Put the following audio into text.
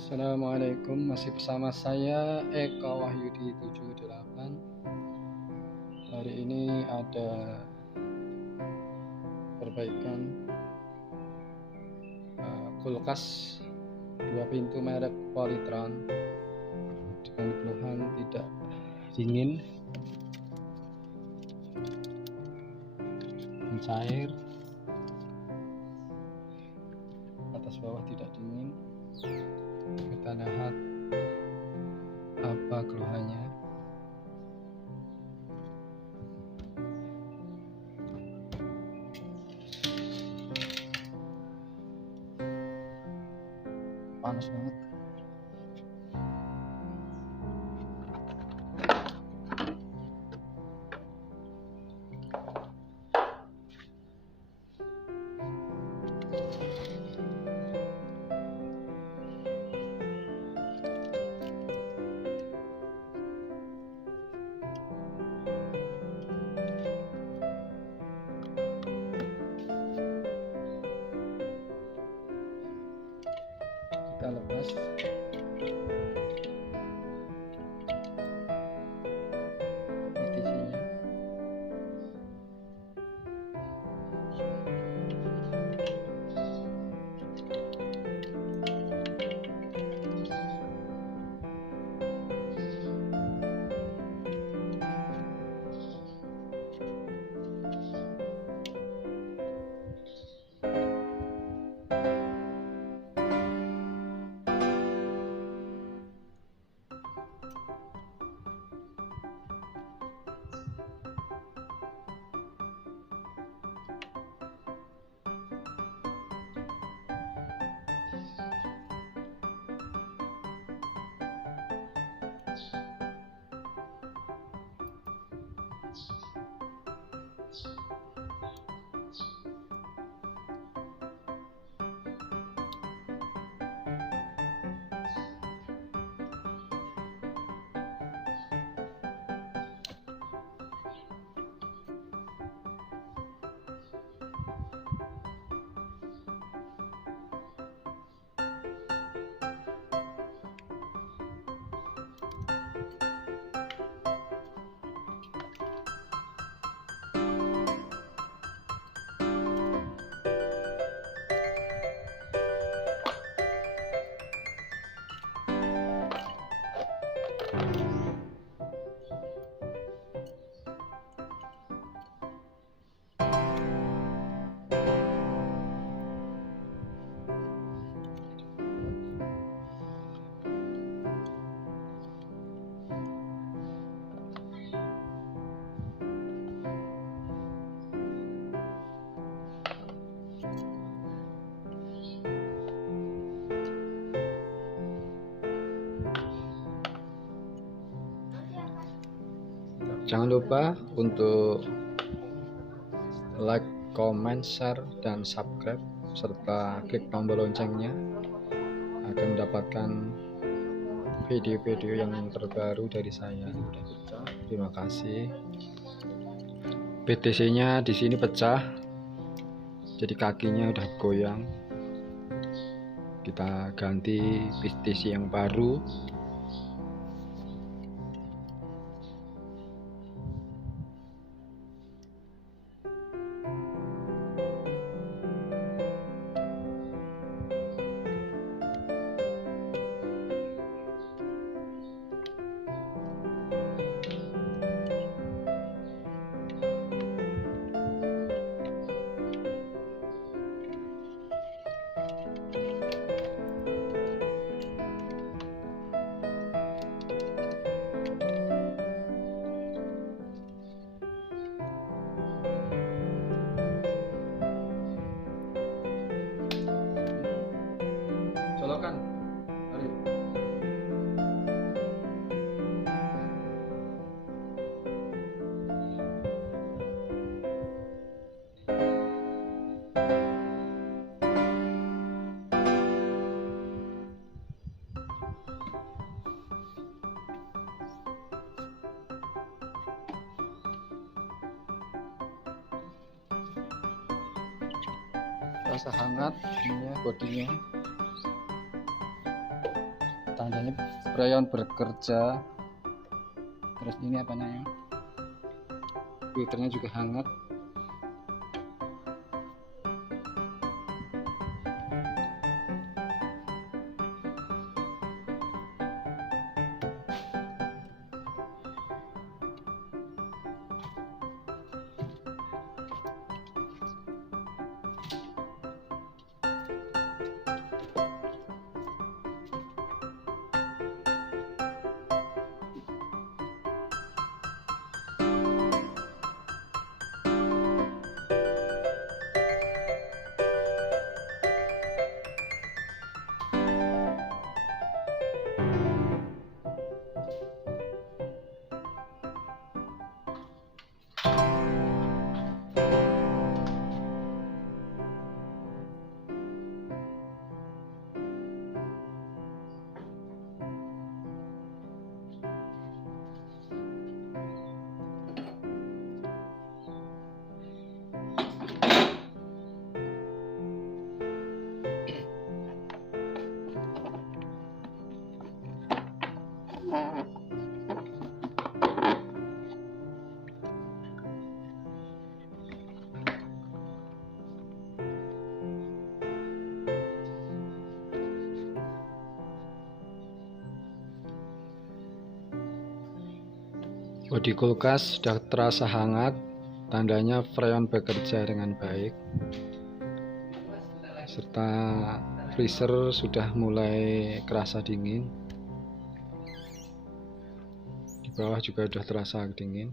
Assalamualaikum, masih bersama saya Eka Wahyudi 78. Hari ini ada perbaikan kulkas 2 pintu merek Polytron dengan keluhan tidak dingin, mencair, atas bawah tidak dingin. Kita lihat apa keluhannya. Panas banget. Kita lepas petisinya. Jangan lupa untuk like, comment, share, dan subscribe, serta klik tombol loncengnya agar mendapatkan video-video yang terbaru dari saya. Terima kasih. PTC-nya di sini pecah, jadi kakinya udah goyang. Kita ganti PTC yang baru. Colokan, tarik. Rasa hangat ininya, bodinya. tandanya Freon bekerja. Terus ini apa namanya, filternya juga hangat. Bodi kulkas sudah terasa hangat, tandanya Freon bekerja dengan baik. Serta freezer sudah mulai kerasa dingin. Di bawah juga sudah terasa dingin.